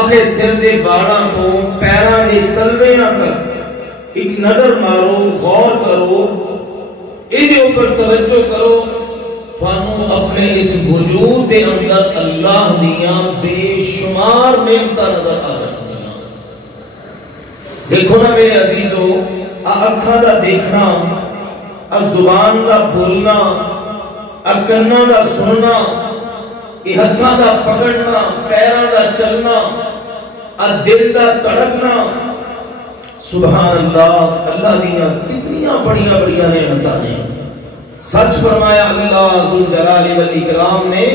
اپنے سر دے باڑاں کو پیراں دے تلویاں تک ایک نظر مارو، غور کرو، ایدے اوپر توجہ کرو، فانو اپنے اس وجود دے اندر اللہ دیاں بے شمار نعمتاں نظر آ جاندیاں۔ دیکھو نا میرے عزیزو، اکھاں دا دیکھنا، زبان دا بولنا، کناں دا سننا، ہتھاں دا پکڑنا، پیراں دا چلنا، دل دا تڑکنا، سبحان اللہ، اللہ دیاں کتنیاں بڑیاں بڑیاں نعمتاں نے۔ سچ فرمایا اللہ ذوالجلال والاکرام نے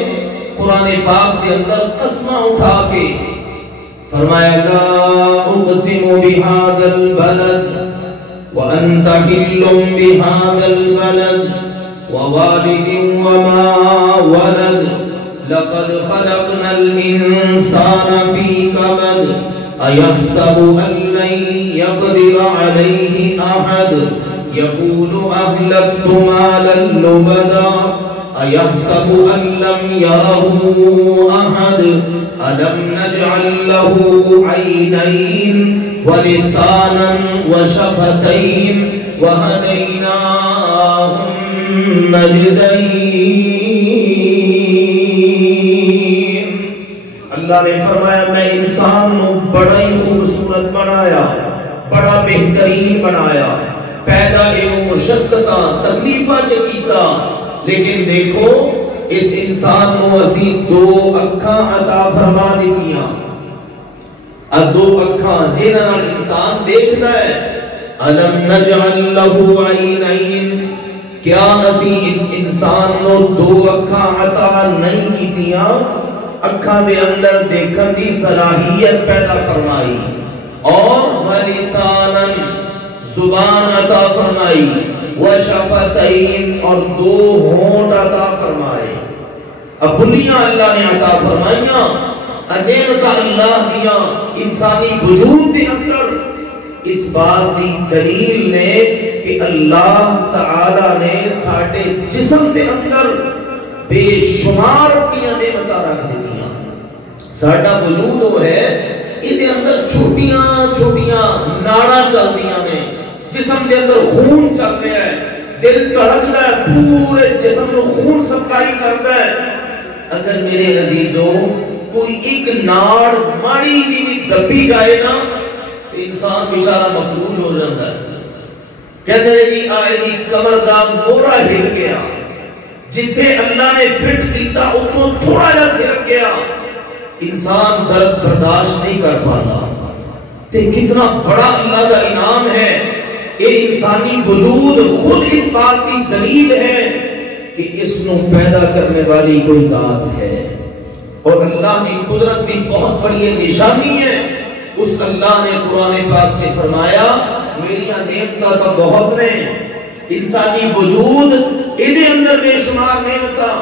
قرآن پاک کے اندر قسماں اٹھا کے فرمایا لا اقسم بهذا البلد وانت حل بهذا البلد ووالد وما ولد لقد خلقنا الانسان في كبد ايحسب ان لن يقدر عليه احد يقول أهلكت مالا لبدا أيحسب أن لم يره أحد ألم نجعل له عينين ولسانا وشفتين وهديناه النجدين۔ اللہ نے فرمایا میں انسان کو بڑا ہی خوبصورت بنایا، بڑا بہترین بنایا، پیدا ایو مشقتاں تکلیفاں چکیتا، لیکن دیکھو اس انسان کو اسی دو اکھاں عطا فرما دیتیاں، دو اکھاں جنہاں نال انسان دیکھدا ہے۔ الم نجعل له عینین، کیا اسی اس انسان کو دو اکھاں عطا نہیں کیتیاں؟ اکھاں دے اندر دیکھن دی صلاحیت پیدا فرمائی، اور ولسانن زبان عطا فرمائی، وشفتین اور دو ہونٹ عطا فرمائے۔ اب بلیاں اللہ نے عطا فرمائیاں، نعمت اللہ دیاں انسانی وجود کے اندر، اس بات دی دلیل نے کہ اللہ تعالی نے ساڈے جسم کے اندر بے شمار اپنی نعمتاں رکھ دیتیاں۔ ساڈا وجود وہ ہے اس دے اندر چھوٹیاں چھوٹیاں ناڑاں چلدیاں نے، جسم کے اندر خون چل رہا ہے، دل تڑکتا ہے، پورے جسم کو خون سپلائی کرتا ہے۔ اگر میرے عزیزو کوئی ایک ناڑ ماڑی جی بھی دبی جائے نا تو انسان بیچارہ مفلوج ہو جاتا ہے۔ کہتے ہیں کہ آئے دی کمر دا مورا ہل گیا، جتھے اللہ نے فٹ کیتا اتوں تھوڑا جا سرک گیا، انسان درد برداشت نہیں کر پاتا۔ تے کتنا بڑا اللہ کا انعام ہے، یہ انسانی وجود خود اس بات کی دلیل ہے کہ اس نو پیدا کرنے والی کوئی ذات ہے، اور اللہ کی قدرت بھی بہت بڑی نشانی ہے۔ اس اللہ نے قرآن پاک سے فرمایا میری نعمتاں تو بہت نے، انسانی وجود ادھے اندر بے شمار نعمتاں،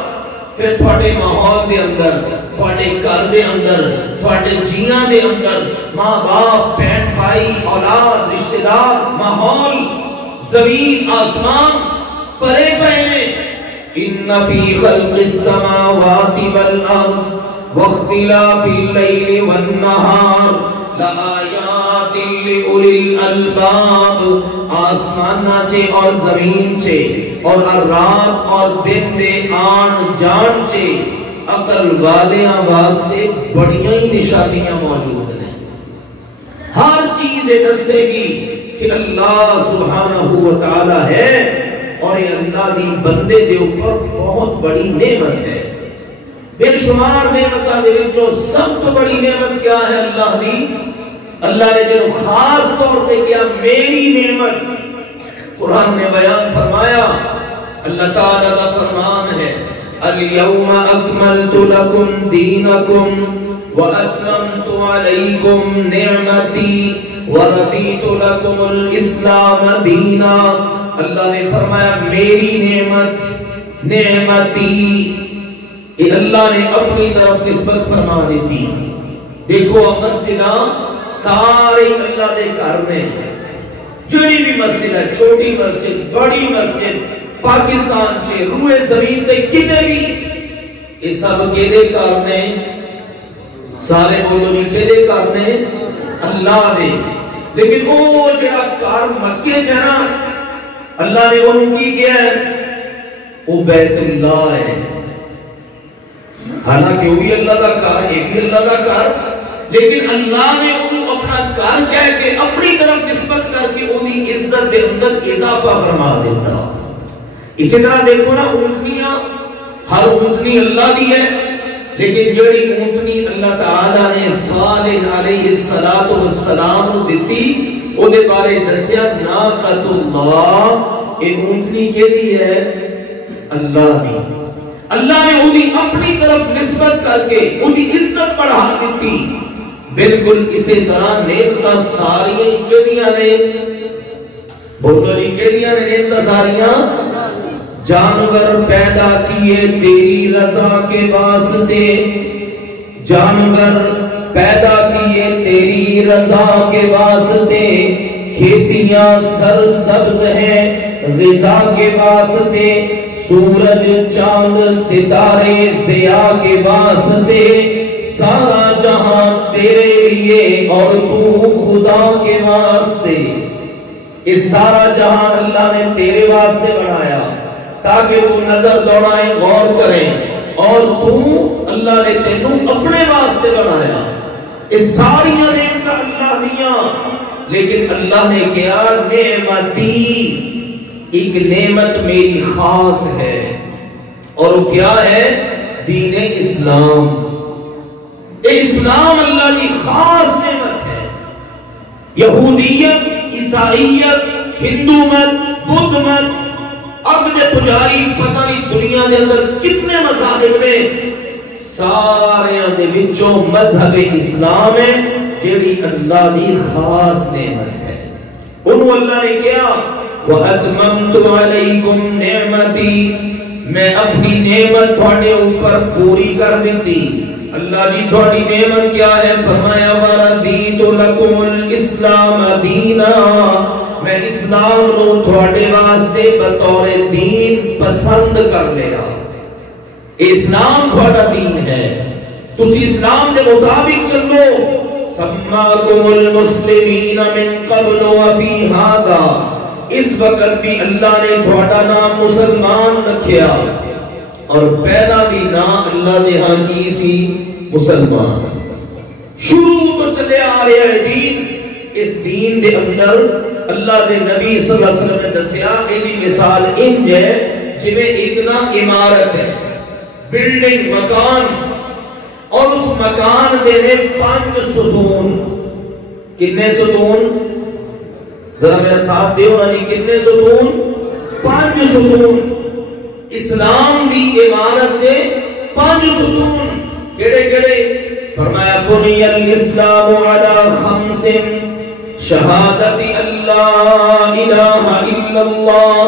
پھر تھوڑے ماحول دے اندر، تھوڑے گھر دے اندر، تھوڑے جیاں دے اندر، ماں باپ، بہن بھائی، اولاد، رشتہ دار، ماحول، زمین آسمان پرے پہنے۔ ان فی خلق السماوات والارض واختلاف اللیل والنہار لآیات لأولی الالباب، آسمان چے اور زمین چے اور رات اور دن دے آن جان چے عقل والیاں واسطے بڑیاں ہی نشانیاں موجود ہیں۔ ہر چیز دسے گی کہ اللہ سبحانہ و تعالی ہے، اور یہ اللہ دی بندے دے اوپر بہت بڑی نعمت ہے۔ بے شمار نعمتاں دے وچوں سب تو بڑی نعمت کیا ہے اللہ دی؟ اللہ نے جو خاص طور پہ کیا میری نعمت، قرآن نے بیان فرمایا، اللہ تعالیٰ کا فرمان ہے اليوم اکملت لکم دینکم واتممت علیکم نعمتی ورضیت لکم الاسلام دینا۔ اللہ نے فرمایا میری نعمت، نعمتی، اللہ نے اپنی طرف نسبت فرما دیتی۔ دیکھو مسجداں سارے اللہ دے گھر میں، جڑی بھی مسجد ہے، چھوٹی مسجد، بڑی مسجد، پاکستان چے روئے زمین تے کتے بھی، یہ سب کے دے گھر میں، سارے بولو جی کہدے کرنے اللہ دے، لیکن وہ جڑا کار مکے چ نا اللہ نے انہوں کی کیا ہے، وہ بیت اللہ ہے، حالانکہ وہ بھی اللہ کا کار، یہ بھی اللہ کا کار، لیکن اللہ نے انہوں اپنا کار کہہ کے اپنی طرف نسبت کر کے انہی عزت دے اندر اضافہ فرما دیتا۔ اسی طرح دیکھو نا اونٹنیاں، ہر اونٹنی اللہ دی ہے، لیکن جڑی اونٹنی اللہ تعالیٰ نے صالح علیہ السلام کو دیتی او دے بارے دسیا ناقۃ اللہ، یہ اونٹنی کہتی ہے اللہ دی، اللہ نے انہی اپنی طرف نسبت کر کے انہی عزت بڑھا دیتی۔ بالکل اسی طرح نعمتاں ساریاں کہدیاں نے، بولو جی کہدیاں نے نعمتاں ساریاں، جانور پیدا کیے تیری رضا کے واسطے، جانور پیدا کیے تیری رضا کے واسطے، کھیتیاں سرسبز ہیں غذا کے واسطے، سورج چاند ستارے ضیاء کے واسطے، سارا جہاں تیرے لیے اور تو خدا کے واسطے، اس سارا جہاں اللہ نے تیرے واسطے بنایا تاکہ تو نظر دوڑائیں غور کریں، اور تو اللہ نے تینوں اپنے واسطے بنایا۔ اس ساری نعمت اللہ دیاں، لیکن اللہ نے کیا نعمتی، ایک نعمت میری خاص ہے، اور وہ کیا ہے؟ دین اسلام۔ اسلام اللہ کی خاص نعمت ہے۔ یہودیت، عیسائیت، ہندو مت، بدھ مت، اب دے پجاری پتہ نہیں دنیا دے اندر کتنے مذاہب نے، سارے دے وچوں مذہب اسلام ہے جیڑی اللہ دی خاص نعمت ہے۔ انہوں اللہ نے کیا وَأَتْمَمْتُ عَلَيْكُمْ نِعْمَتِي، میں اپنی نعمت تھوڑے اوپر پوری کر دیتی۔ اللہ دی تھوڑی نعمت کیا ہے؟ فرمایا وَرَضِيتُ لَكُمُ الْإِسْلَامَ دِينًا، میں اسلام نو تھوڑے واسطے بطور دین پسند کر لیا۔ اسلام تھوڑا دین ہے، تسی اسلام دے مطابق چلو۔ سماکم المسلمین من قبل وفی ھذا، اس وقت بھی اللہ نے تھوڑا نام مسلمان رکھیا، اور پہلا بھی نام اللہ دے ہاں کی سی مسلمان۔ شروع تو چلے آ رہے ہیں دین، اس دین دے اندر اللہ دے نبی صلی اللہ علیہ وسلم نے دسیا ایدی مثال انج ہے جویں ایک نا عمارت ہے، بلڈنگ، مکان، اور اس مکان دے نے 5 ستون۔ کتنے ستون؟ ذرا میرا ساتھ دیو نا جی، کتنے ستون؟ 5 ستون۔ اسلام دی عمارت دے 5 ستون کیڑے کیڑے؟ فرمایا بنی الاسلام علی 5، شہادت اللہ الہ الا اللہ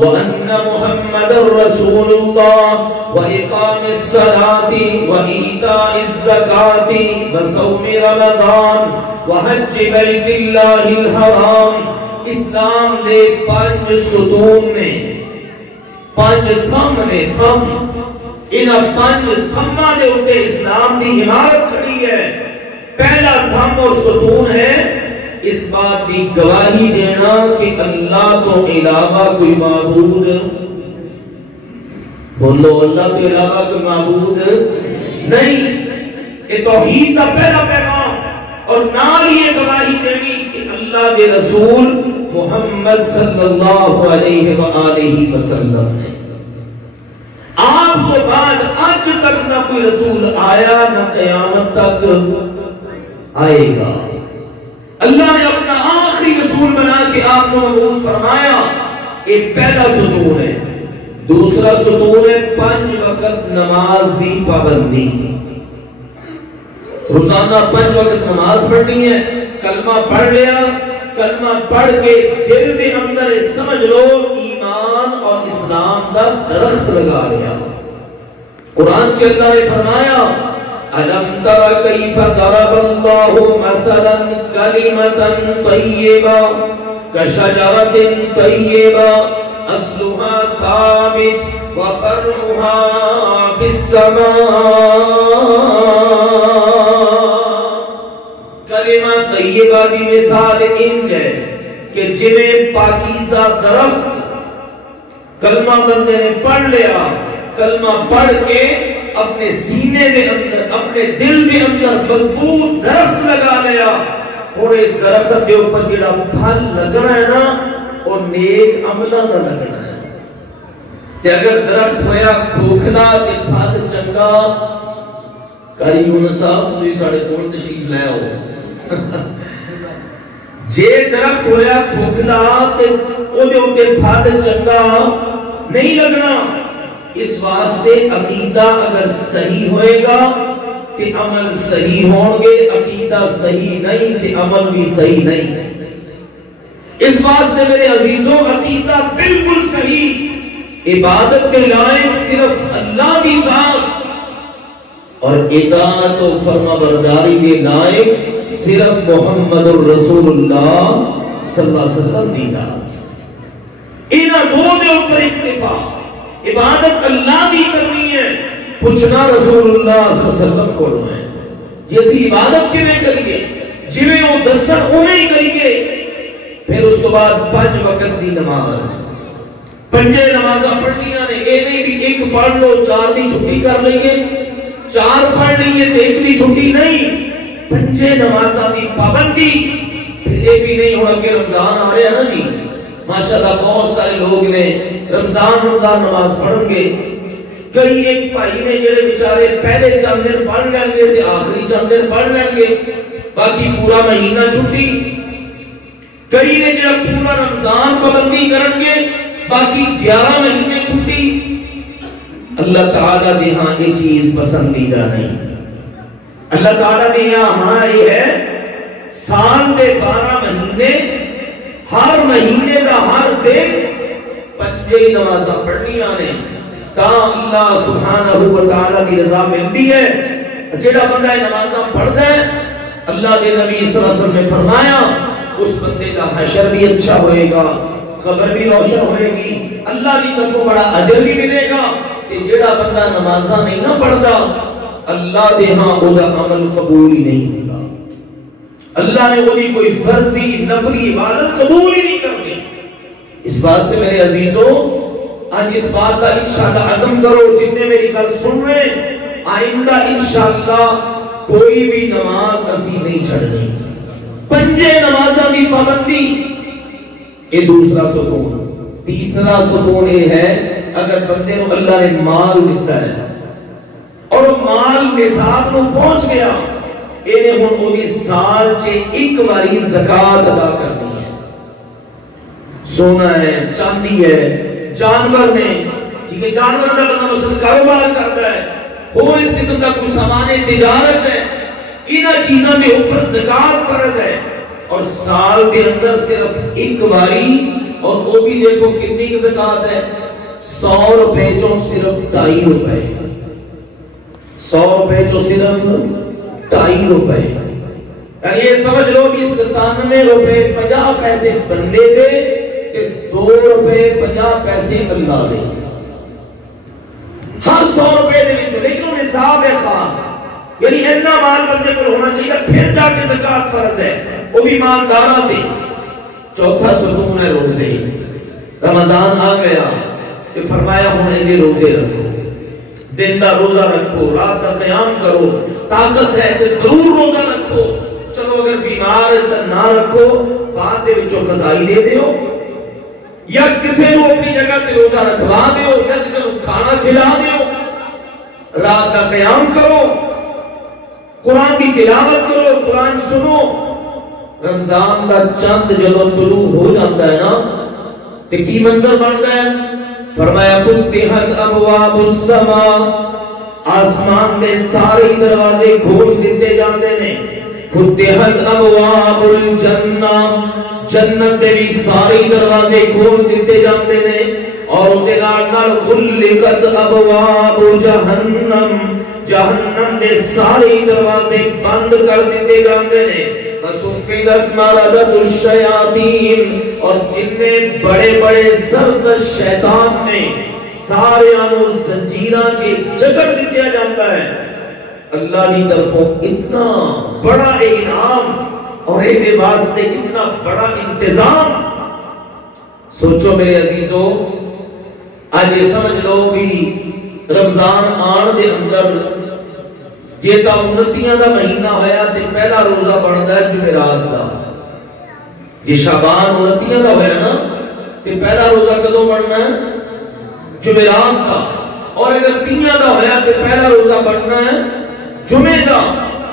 وان محمد رسول اللہ واقام الصلاۃ وایتاء الزکاۃ وصوم رمضان وحج بیت اللہ الحرام۔ اسلام دے 5 ستون نے، 5 تھم نے، تھم، انہاں 5 تھماں دے اوتے اسلام دی عمارت کھڑی ہے۔ پہلا تھم اور ستون ہے اس بات دی گواہی دینا کہ اللہ تو علاوہ کوئی معبود، بولو اللہ تو علاوہ کوئی معبود نہیں، یہ توحید کا پہلا پیغام، اور نال یہ گواہی دینی کہ اللہ دے رسول محمد صلی اللہ علیہ وآلہ وسلم نے، آپ کو بعد آج تک نہ کوئی رسول آیا نہ قیامت تک آئے گا۔ اللہ نے اپنا آخری رسول بنا کے آپ کو مبعوث فرمایا۔ ایک پہلا ستون ہے، دوسرا ستون ہے 5 وقت نماز دی پابندی، روزانہ 5 وقت نماز پڑھنی ہے۔ کلمہ پڑھ لیا، کلمہ پڑھ کے دل دے اندر سمجھ لو ایمان اور اسلام دا درخت لگا لیا۔ قرآن سے اللہ نے فرمایا أَلَمْ تَرَ كَيْفَ ضَرَبَ اللَّهُ مَثَلًا كَلِمَةً طَيِّبَةً كَشَجَرَةٍ طَيِّبَةٍ أَصْلُهَا ثَابِتٌ وَفَرْعُهَا فِي السَّمَاءِ کلمہ طیبہ دی مثال انج ہے کہ جویں پاکیزہ درخت کلمہ بندے نے پڑھ لیا، کلمہ پڑھ کے اپنے سینے دے اندر، اپنے دل دے اندر مضبوط درخت لگا لیا، اور اس درخت دے اوپر جڑا پھل لگنا ہے نا وہ نیک عملاں دا لگنا ہے۔ تے اگر درخت ہویا کھوکھلا تے پھل چنگا، کاری یونس صاحب تسی ساڈے کول تشریف لے آؤ، جے درخت ہویا کھوکھلا تے او دے اوتے پھل چنگا نہیں لگنا۔ اس واسطے عقیدہ اگر صحیح ہوئے گا تے عمل صحیح ہوں گے، عقیدہ صحیح نہیں تے عمل بھی صحیح نہیں۔ اس واسطے میرے عزیزوں عقیدہ بالکل صحیح، عبادت کے لائق صرف اللہ کی ذات، اور اطاعت و فرما برداری کے لائق صرف محمد الرسول اللہ صلی اللہ علیہ وسلم کی ذات۔ انہاں دو دے اوپر اکتفا، عبادت اللہ کی کرنی ہے، پوچھنا رسول اللہ صلی اللہ علیہ وسلم کو ہے جی اسی عبادت کے میں کریے جویں وہ دسن اوہیں کریے۔ پھر اس کے بعد 5 وقت دی نماز، 5 نمازاں پڑھنیاں نے، اے نہیں بھی ایک پڑھ لو 4 دی چھٹی کر لئیے، 4 پڑھ لئیے تے 1 دی چھٹی نہیں، 5 نمازاں دی پابندی۔ پھر یہ بھی نہیں ہونا کہ رمضان آ رہے ہیں نا جی ماشاءاللہ بہت سارے لوگ نے رمضان نماز پڑھیں گے، کئی ایک بھائی نے جڑے بیچارے پہلے چند دن پڑھ لیں گے تے آخری چند دن پڑھ لیں گے، باقی پورا مہینہ چھٹی۔ کئی نے جڑا پورا رمضان پابندی کرن گے، باقی 11 مہینے چھٹی۔ اللہ تعالیٰ دے ہاں یہ چیز پسندیدہ نہیں۔ اللہ تعالیٰ دے ہاں یہ ہے سال دے 12 مہینے، ہر مہینے دا ہر دن 5 نمازاں پڑھنی آنے تا اللہ سبحانہ و تعالیٰ کی رضا ملتی ہے۔ جڑا بندہ نمازاں پڑھتا ہے، اللہ کے نبی صلی اللہ علیہ وسلم نے فرمایا اس بندے کا حشر بھی اچھا ہوئے گا، قبر بھی روشن ہوئے گی، اللہ کی طرف بڑا اجر بھی ملے گا۔ کہ جڑا بندہ نمازاں نہیں نہ پڑھتا، اللہ دے ہاں وہ عمل قبول ہی نہیں ہوگا، اللہ نے وہی کوئی فرضی نفلی عبادت قبول ہی نہیں کرنی۔ اس واسطے میرے عزیزوں آج اس بات کا انشاءاللہ عزم کرو، جتنے میری گل سن رہے ہیں آئندہ انشاءاللہ کوئی بھی نماز اسی نہیں چھڑنی۔ 5 نمازاں کی پابندی، یہ دوسرا ستون۔ تیسرا ستون یہ ہے اگر بندے نو اللہ نے مال دیتا ہے اور مال نصاب نو پہنچ گیا، یہ ہن اوہی سال چ ایک باری زکات ادا کرنی ہے۔ سونا ہے، چاندی ہے، جانور نے، ٹھیک ہے، جانور کا بندہ مثلا کاروبار کرتا ہے، اور اس قسم کا کوئی سامان تجارت ہے، انہاں چیزاں کے اوپر زکات فرض ہے، اور سال کے اندر صرف ایک باری، اور وہ بھی دیکھو کتنی کی زکات ہے، 100 روپے چوں صرف 2.5 روپے، 100 روپے چوں صرف 2.5 روپے، یعنی یہ سمجھ لو کہ 97 روپے 50 پیسے بندے دے کہ 2 روپے 50 پیسے اللہ دے، ہر 100 روپے دے وچوں، لیکن وہ نصاب ہے خاص، یعنی اتنا مال بندے کو ہونا چاہیے، پھر جا کے زکات فرض ہے، وہ بھی مالداراں تے۔ چوتھا ستون ہے روزے۔ رمضان آ گیا کہ فرمایا ہونے دے روزے رکھو، دن دا روزہ رکھو، رات کا قیام کرو، طاقت ہے تے ضرور روزہ رکھو، چلو اگر بیمار ہے تو نہ رکھو، بعد دے وچوں قضائی دے دیو، یا کسی نو اپنی جگہ تے روزہ رکھوا دیو، یا کسی نو کھانا کھلا دیو، رات کا قیام کرو، قرآن کی تلاوت کرو، قرآن سنو۔ رمضان کا چند جدوں طلوع ہو جاتا ہے نا تے کی منظر بنتا ہے؟ فرمایا فتحت ابواب السماء، آسمان دے سارے دروازے کھول دیتے جاتے نے، فتحت ابواب الجنہ، جنت دے بھی سارے دروازے کھول دیتے جاتے نے، اور دے نال غلقت ابواب جہنم، جہنم دے سارے دروازے بند کر دیتے جاتے نے، وَسُفِّدَتْ مَرَدَتُ الشَّيَاطِينَ، اور جتنے بڑے بڑے سرکش شیطان نے سارے آنو زنجیراں چے جکڑ دیا جاتا ہے۔ اللہ کی طرفوں اتنا بڑا انعام اور یہ واسطے اتنا بڑا انتظام. سوچو میرے عزیزو، آج یہ سمجھ لو بھی رمضان آن دے اندر جے تا 29 دا مہینہ ہویا تے پہلا روزہ بندا ہے جمعرات دا. جے شعبان 29 دا ہویا نا تے پہلا روزہ کدوں بننا ہے؟ جمعرات دا. اور اگر 3 دا ہویا تے پہلا روزہ بننا ہے جمعے دا.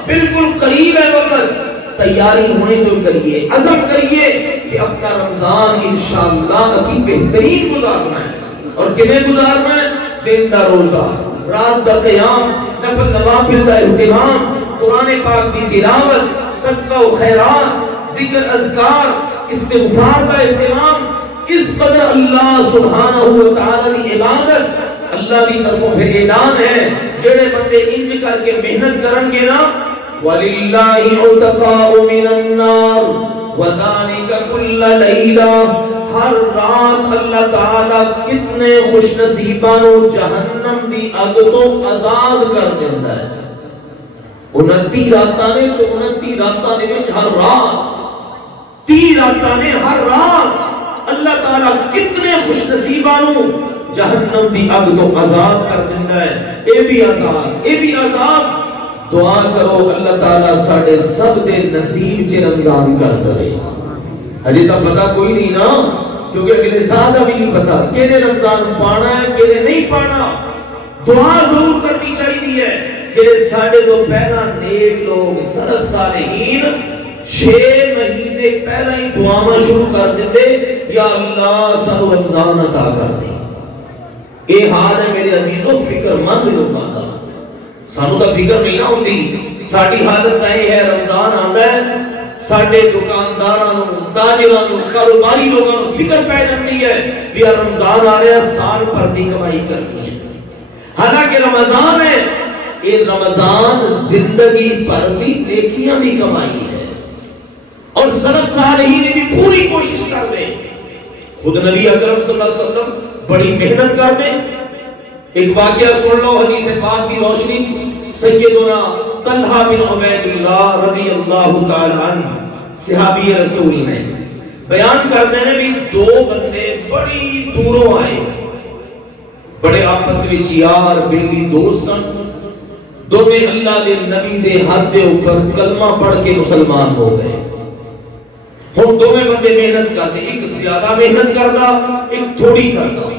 بالکل قریب ہے وقت، تیاری ہونے تو کریے، عزم کریے کہ اپنا رمضان انشاءاللہ اسی بہترین گزارنا ہے. اور کنے گزارنا ہے؟ دن دا روزہ، رات دا قیام، نفل نوافل دا اہتمام، قرآن پاک دی تلاوت، صدقہ و خیرات، ذکر اذکار، استغفار دا اہتمام. اس قدر اللہ سبحانہ و تعالی کی عبادت. اللہ دی طرفوں پھر اعلان ہے جڑے بندے انج کر کے محنت کرن گے نا، وَلِلَّهِ عُتَقَاءُ مِنَ النَّارِ وَذَلِكَ كُلَّ لَيْلَةٍ. ہر رات اللہ تعالی کتنے خوش نصیبانوں جہنم دی اگ تو آزاد کر دیتا ہے. 29 راتاں نے تو 29 راتاں دے وچ ہر رات 30 راتاں نے ہر رات اللہ تعالی کتنے خوش نصیبانوں جہنم دی اگ تو آزاد کر دیتا ہے. اے بھی آزاد، اے بھی آزاد. دعا کرو اللہ تعالی ساڈے سب دے نصیب چ رمضان کر دے. ابھی تک پتا کوئی نہیں نا، کیونکہ اگلے سال ابھی نہیں پتا کہ رمضان پانا ہے کہ نہیں پانا. دعا ضرور کرنی چاہیے کہ ساڈے تو پہلا نیک لوگ سلف صالحین 6 مہینے پہلا ہی دعاواں شروع کر دیتے، یا اللہ سب رمضان عطا کر دے. اے حال ہے میرے عزیزو فکر مند لوگوں کا. سانو تو فکر نہیں نہ ہوتی. ساری حالت یہ ہے رمضان آتا ہے ساڈے دکانداراں، تاجراں، کاروباری لوگوں کو فکر پی جاتی ہے کہ رمضان آ رہا سال بھر دی کمائی کرنی ہے. حالانکہ رمضان ہے، یہ رمضان زندگی بھر دی نیکیاں دی کمائی ہے. اور سلف صالحین بھی پوری کوشش کر دیں. خود نبی اکرم صلی اللہ علیہ وسلم بڑی محنت کر دیں. ایک واقعہ سن لو حدیث پاک کی روشنی. سیدنا طلحہ بن عبید اللہ رضی اللہ تعالی عنہ صحابی رسول نے بیان کرتے ہیں بھی 2 بندے بڑی دوروں آئے، بڑے آپس میں یار بیلی دوست سن. دونوں اللہ دے نبی دے ہاتھ دے اوپر کلمہ پڑھ کے مسلمان ہو گئے. ہن دونوں بندے محنت کرتے، ایک زیادہ محنت کرتا، ایک تھوڑی کرتا.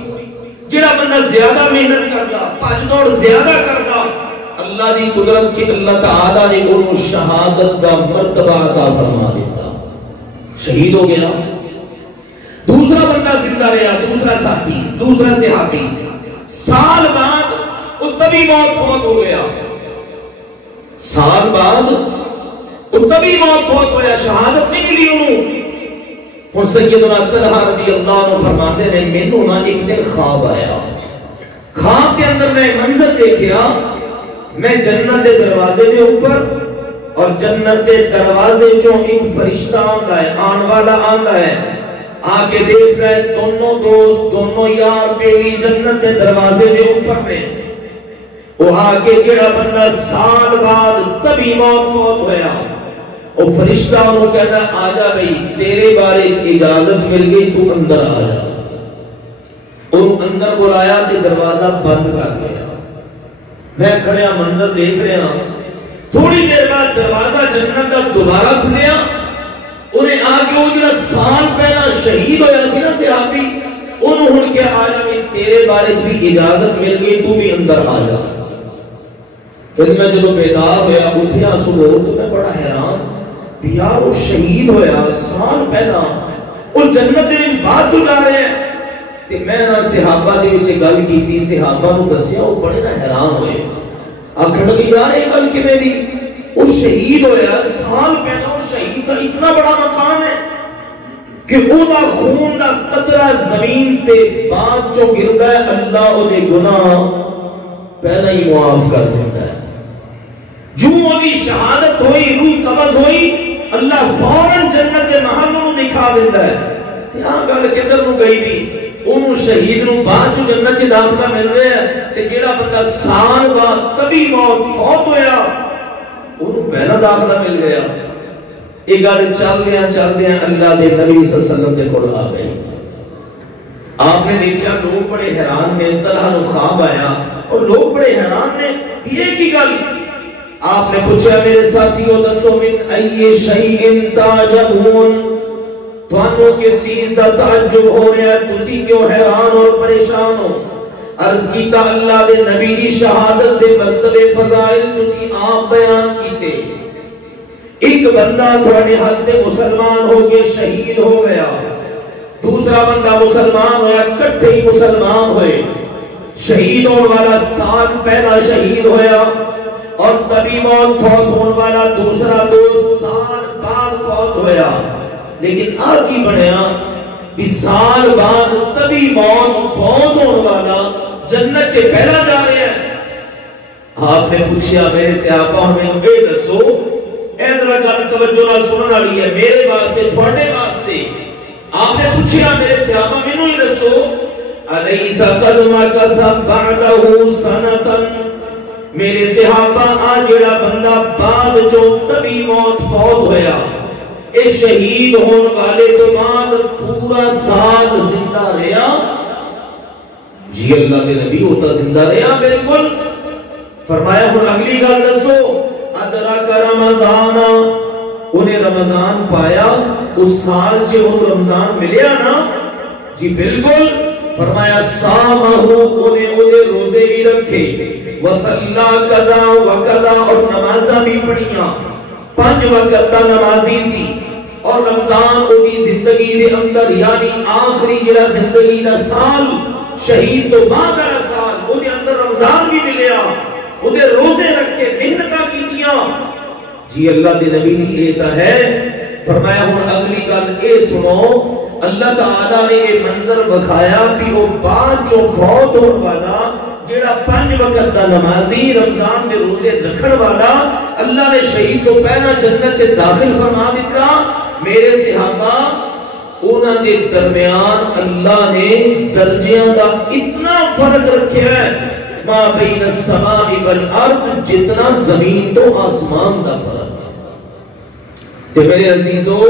جڑا بندہ زیادہ محنت کرتا، بھج دوڑ زیادہ کرتا، اللہ دی قدرت کے اللہ تعالی نے انہوں شہادت دا مرتبہ عطا فرما دیتا، شہید ہو گیا. دوسرا بندہ زندہ رہا، دوسرا ساتھی، دوسرا صحابی. سال بعد وہ تبھی موت فوت ہو گیا. سال بعد وہ تبھی موت فوت ہویا، شہادت نہیں ملی انہوں. اور سیدنا طلحہ رضی اللہ عنہ فرماتے ہیں مینوں نہ ایک دن خواب آیا. خواب کے اندر میں منظر دیکھا، میں جنت کے دروازے کے اوپر، اور جنت کے دروازے چوں ایک فرشتہ آندا ہے، آن والا آندا ہے، آ کے دیکھ رہے دونوں دوست، دونوں یار بیلی جنت کے دروازے کے اوپر میں. وہ آ کے جڑا بندہ سال بعد تبھی موت فوت ہویا، وہ فرشتہ انہوں کہتا ہے آجا بھئی تیرے بارے اجازت مل گئی، تو اندر آجا. انہوں اندر بلایا کہ دروازہ بند کر لیا. میں کھڑیا منظر دیکھ رہا. تھوڑی دیر بعد دروازہ جنت کا دوبارہ کھلیا. انہیں آگے وہ جڑا سال پہلا شہید ہویا سی نا صحابی، انہوں ہن کے آجا بھئی تیرے بارے بھی اجازت مل گئی، تو بھی اندر آجا. کہ میں جب بیدار ہویا اٹھیا صبح تو میں بڑا حیران بھی یار وہ شہید ہویا سال پہلا، وہ جنت دے بعد جو جا رہے ہیں. کہ میں نہ صحابہ دے وچ گل کیتی، صحابہ نو دسیا، وہ بڑے نہ حیران ہوئے. آکھن لگے یار یہ گل کیویں دی؟ وہ شہید ہویا سال پہلا، وہ شہید دا اتنا بڑا مقام ہے کہ او دا خون دا قطرہ زمین تے بعد چوں گردا ہے، اللہ او دے گناہ پہلا ہی معاف کر دیتا ہے. جو دی شہادت ہوئی، روح قبض ہوئی، اللہ فوراً جنت دے محل نو دکھا دیتا ہے. یہاں گل کدھر نو گئی بھی؟ انہوں شہید نو بعد جو جنت سے داخلہ مل رہے ہیں، تے جیڑا بندہ سال بعد تبھی موت فوت ہویا انہوں پہلا داخلہ مل گیا. یہ گل چلدیاں اللہ دے نبی صلی اللہ علیہ وسلم دے کول آ گئی. آپ نے دیکھا لوگ بڑے حیران نے, طلحہ نو خواب آیا اور لوگ بڑے حیران نے, یہ کی گل؟ آپ نے پوچھا میرے ساتھیو دسو من ای شیء تعجبون, تھانوں کس چیز دا تعجب ہو رہا ہے, تسی کیوں حیران اور پریشان ہو؟ عرض کیتا اللہ دے نبی دی شہادت دے مرتبے فضائل تسی آپ بیان کیتے. ایک بندہ تھوڑے حد دے مسلمان ہو کے شہید ہو گیا, دوسرا بندہ مسلمان ہویا, کٹھے ہی مسلمان ہوئے. شہید ہونے والا سال پہلا شہید ہویا اور تبھی موت فوت ہونے والا دوسرا 2 سال بعد فوت ہویا. لیکن آگی بڑھیا بھی سال بعد تبھی موت فوت ہونے والا جنت سے پہلا جا رہے ہیں. آپ نے پوچھا میرے صحابہ ہمیں اے دسو, اے ذرا گل توجہ نال سنن والی ہے میرے واسطے تھوڑے واسطے. آپ نے پوچھا میرے صحابہ مینوں ہی دسو, الیس قد مکث بعدہ سنۃ, میرے صحابہ آ جڑا بندہ بعد جو تبھی موت فوت ہویا, اس شہید ہونے والے تو بعد پورا سال زندہ رہا؟ جی اللہ کے نبی ہوتا زندہ رہا بالکل. فرمایا ہن اگلی گل دسو, ادرک رمضان, انہیں رمضان پایا اس سال سے وہ رمضان ملیا نا؟ جی بالکل. فرمایا سامہ, انہیں روزے بھی رکھے, وصلا کذا وکذا, اور نمازاں بھی پڑھیاں, 5 وقت کا نمازی سی. اور رمضان کی زندگی دے اندر یعنی آخری جڑا زندگی دا سال شہید تو بعد والا سال, وہ دے اندر رمضان بھی ملیا, وہ دے روزے رکھے, محنتاں کیتیاں. جی اللہ دے نبی کی ایتا ہے. فرمایا ہن اگلی گل اے سنو, اللہ تعالیٰ نے یہ منظر بکھایا بھی وہ بعد جو فوت ہونے والا جیڑا 5 وقت دا نمازی رمضان کے روزے رکھن والا اللہ نے شہید تو پہلا جنت سے داخل فرما دیتا. میرے صحابہ انہاں دے درمیان اللہ نے درجیاں دا اتنا فرق رکھیا ہے, ما بین السماء والارض, جتنا زمین تو آسمان دا فرق ہے. تے میرے عزیزو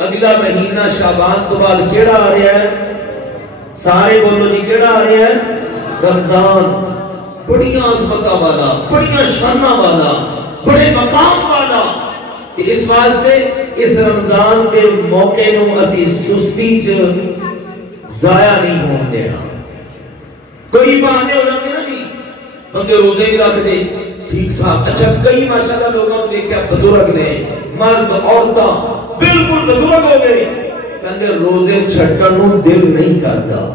اگلا مہینہ شعبان تو بعد کیڑا آ رہا ہے؟ سارے بولو جی کیڑا آ رہا ہے؟ رمضان. بڑیاں عظمتاں والا, بڑیاں شاناں والا, بڑے مقام والا. اس واسطے اس رمضان کے موقع نو اسی سستی چ ضائع نہیں ہون دینا. کوئی بہانے ہو جاتے نا جی, بندے روزے ہی رکھ دے ٹھیک ٹھاک. اچھا کئی ماشاءاللہ لوگوں نے دیکھا بزرگ نے, مرد عورتاں بالکل بزرگ ہو گئے, کہتے روزے چھڈن نو دل نہیں کرتا.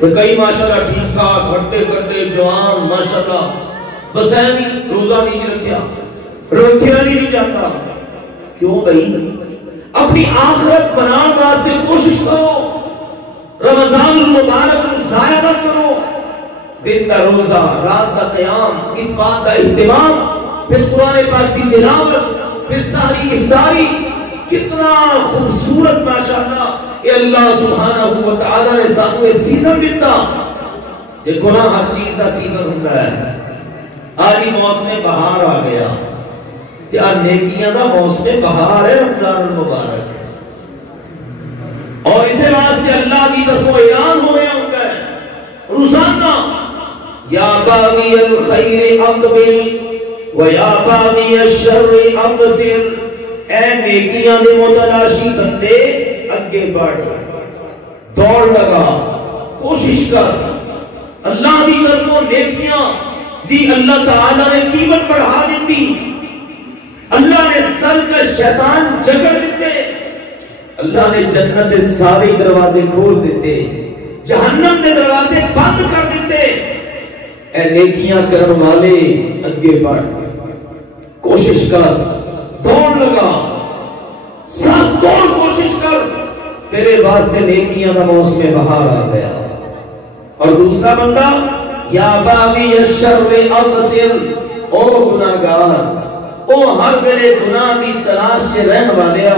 تو کئی ماشاءاللہ ٹھیک ٹھاک بڑے کرتے جوان ماشاءاللہ بس ایویں روزہ نہیں رکھیا, رکھیا نہیں جاتا. کیوں بھائی؟ اپنی آخرت بنانے واسطے کوشش کرو, رمضان المبارک کو ضائع نہ کرو. دن کا روزہ, رات کا قیام, اس بات کا اہتمام, پھر قرآن پاک کی تلاوت, پھر ساری افطاری. کتنا خوبصورت ماشاءاللہ کہ اللہ سبحانہ و تعالی نے سانو یہ سیزن دیتا. دیکھو نا ہر چیز کا سیزن ہوتا ہے. آج موسم بہار آ گیا, کیا نیکیاں دا موسم بہار ہے رمضان المبارک, اور اسے واسطے اللہ کی طرف اعلان ہو رہا ہوتا ہے روزانہ, یا باغی الخیر اقبل و یا باغی الشر اقصر. اے نیکیاں دے متلاشی بندے اگے بڑھ, دوڑ لگا, کوشش کر. اللہ دی طرفوں نیکیاں دی اللہ تعالی نے قیمت بڑھا دیتی. اللہ نے سر کا شیطان جگڑ دیتے, اللہ نے جنت کے سارے دروازے کھول دیتے, جہنم کے دروازے بند کر دیتے. اے نیکیاں کرن والے اگے بڑھ, کوشش کر, دوڑ لگا, سب دوڑ کوشش کر, تیرے واسطے نیکیاں کا موسم بہار آ گیا. اور دوسرا بندہ یا باغی الشر ابصر, او گناہگار, او ہر ویلے گناہ دی تلاش سے رہن والیا,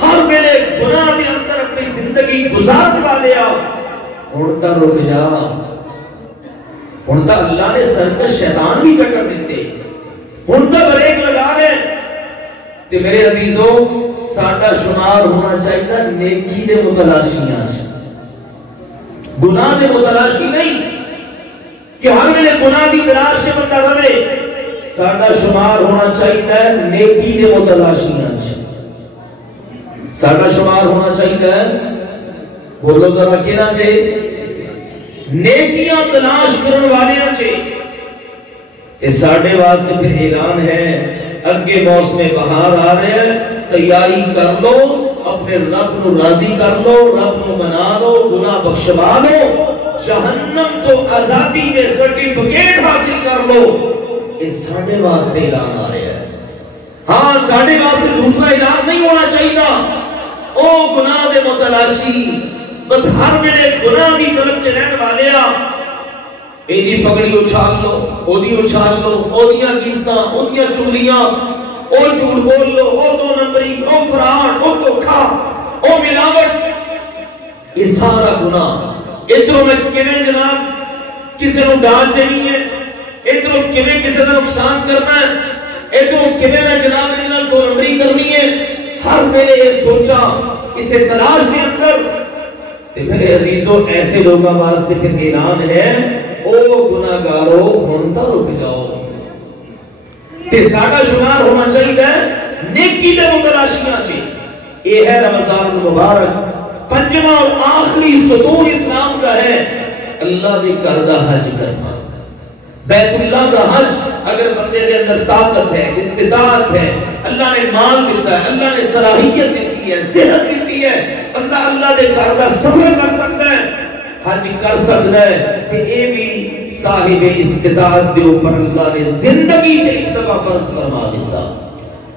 ہر ویلے گناہ دے اندر اپنی زندگی گزار والیا, ہن تا رک جا. ہن تا اللہ نے سر کا شیطان بھی کٹر دیتے, ہن تا بریک لگا دے. تے میرے عزیزوں ساڈا شمار ہونا چاہیے نیکی دے متلاشیاں، گناہ دے متلاشی نہیں کہ ہر ویلے گناہ دی تلاش سے بندہ رہے. ساڈا شمار ہونا چاہیے نیکی دے متلاشیاں، ساڈا شمار ہونا چاہیے بولو ذرا کہنا چاہیے نیکیاں تلاش کرنے والیاں چاہیے. کہ ساڈے واسطے پھر اعلان ہے اگے موسم بہار آ رہا ہے، تیاری کر لو، اپنے رب نو راضی کر لو، رب نو منا لو، گناہ بخشوا لو، جہنم تو آزادی کے سرٹیفکیٹ حاصل کر لو. یہ ساڈے واسطے اعلان آ رہا ہے. ہاں ساڈے واسطے دوسرا اعلان نہیں ہونا چاہیے. او گناہ دے متلاشی بس ہر ویلے گناہ دی طرف چلن والیا ایدی پگڑی اچھال لو، او دی اچھال لو، او دیاں قیمتاں، او دیاں چگلیاں، او جھوٹ بول لو، او دو نمبری، او فراڈ، او دھوکا، او ملاوٹ، یہ سارا گناہ. ادھروں میں کیویں جناب کسی نو ڈانٹ دینی ہے، ادھروں کیویں کسی دا نقصان کرنا ہے، ادھروں کیویں میں جناب انہاں دو نمبری کرنی ہے. ہر ویلے یہ سوچا اسے تلاش کے اندر. تے میرے عزیزوں ایسے لوگوں واسطے پھر اعلان ہے او گناہگارو ہن تا رک جاؤ. تے ساڈا شمار ہونا چاہیے نیکی دے متلاشیاں چ. یہ ہے رمضان المبارک، پنجواں اور آخری ستون اسلام کا ہے اللہ دے گھر دا حج کرنا. بیت اللہ کا حج اگر بندے دے اندر طاقت ہے، استطاعت ہے، اللہ نے مال دیتا ہے، اللہ نے صلاحیت دیتی ہے، صحت دیتی ہے، بندہ اللہ دے گھر دا سفر کر سکتا ہے، حج کر سکتا ہے. کہ اے بھی صاحب استطاعت دے اوپر اللہ نے زندگی سے ایک دفعہ فرض فرما دیتا.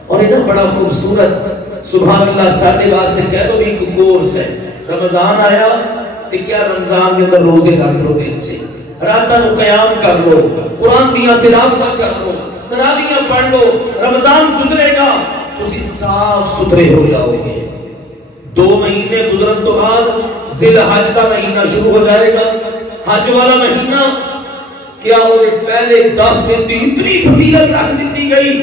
اور یہ بڑا خوبصورت سبحان اللہ ساڈے واسطے کہہ دو بھی ایک کورس ہے. رمضان آیا تے کیا رمضان کے اندر روزے رکھ لو، دن سے راتاں نو قیام کر لو، قرآن دیاں تلاوتاں کر لو، تراویحاں پڑھ لو. رمضان گزرے گا تسی صاف ستھرے ہو جاؤ گے. 2 مہینے گزرن تو بعد ذی الحج کا مہینہ شروع ہو جائے گا. حج والا مہینہ کیا وہ پہلے 10 دن دی اتنی فضیلت رکھ دیتی گئی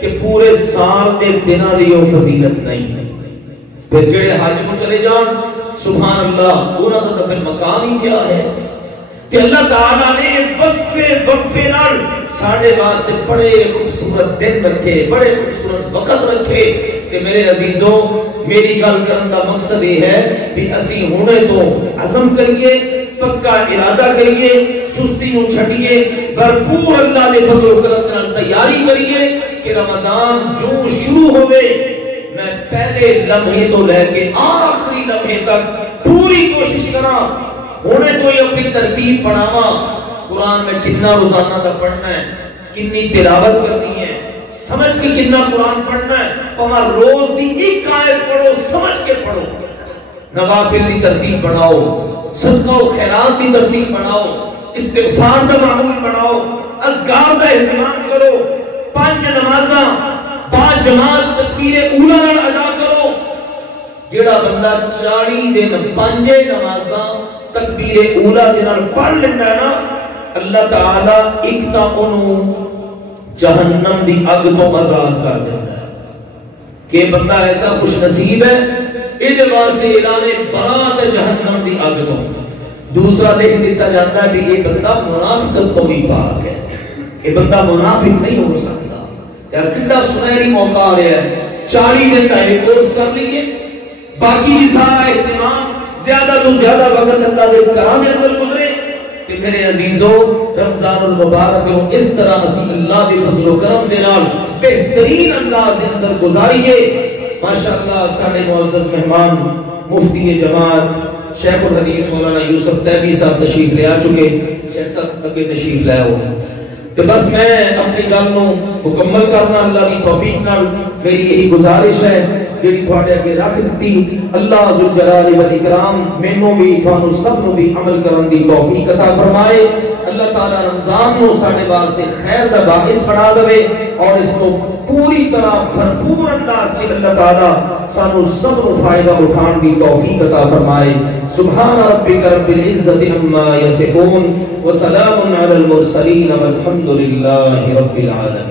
کہ پورے سال دے دنوں دی وہ فضیلت نہیں. پھر جڑے حج کو چلے جان سبحان اللہ انہاں دا پھر مقام ہی کیا ہے. کہ اللہ تعالیٰ نے وقفے نال ساڈے واسطے بڑے خوبصورت دن رکھے، بڑے خوبصورت وقت رکھے. کہ میرے عزیزوں میری گل کرن دا مقصد یہ ہے کہ اسی ہونے تو عزم کریے، پکا ارادہ کریے، سستی نو چھڈیے، بھرپور اللہ دے فضل و کرم نال تیاری کریے کہ رمضان جو شروع ہوئے میں پہلے لمحے تو لے کے آخری لمحے تک پوری کوشش کراں ہونے تو یہ اپنی ترتیب بناواں. قرآن میں کتنا روزانہ کا پڑھنا ہے، کتنی تلاوت کرنی ہے، سمجھ کے کتنا قرآن پڑھنا ہے. پاں روز دی ایک آیت پڑھو، سمجھ کے پڑھو. نوافل دی ترتیب بناؤ، صدقہ و خیرات دی ترتیب بناؤ، استغفار کا معمول بناؤ، اذکار کا اہتمام کرو. 5 نمازاں با جماعت تکبیر اولا نال ادا کرو. جیڑا بندہ 40 دن 5 نمازاں تکبیر اولا دے نال پڑھ لینا ہے نا اللہ تعالی ایک تا انہوں جہنم دی اگ تو آزاد کر دیتا ہے. کہ بندہ ایسا خوش نصیب ہے یہ واسطے اعلان برات جہنم دی اگ تو. دوسرا دیکھ دیتا جاتا ہے کہ یہ بندہ منافقت تو بھی پاک ہے، یہ بندہ منافق نہیں ہو سکتا. یار کتنا سنہری موقع آ رہا ہے. 40 دن کا یہ کورس کر لیجئے، باقی بھی سارا اہتمام زیادہ تو زیادہ وقت اللہ دے کرام کے اندر گزرے. کہ میرے عزیزوں رمضان المبارک کو اس طرح اسی اللہ دے فضل و کرم دے نال بہترین انداز دے اندر گزاریے. ماشاءاللہ سارے معزز مہمان مفتی جماعت شیخ الحدیث مولانا یوسف تیبی صاحب تشریف لے آ چکے. شیخ صاحب اگے تشریف لے آؤ. تو بس میں اپنی گل نو مکمل کرنا اللہ کی توفیق نال. میری یہی گزارش ہے جڑی تھوڑے اگے رکھ دتی اللہ ذوالجلال والاکرام مینوں بھی تھانوں سب نو بھی عمل کرن دی توفیق عطا فرمائے. اللہ تعالی رمضان نو ساڈے واسطے خیر دا باعث بنا دے اور اس کو پوری طرح بھرپور انداز سے اللہ تعالی سانو سب نو فائدہ اٹھان دی توفیق عطا فرمائے. سبحان ربک رب العزت عما یصفون وسلام علی المرسلین والحمد للہ رب العالمین.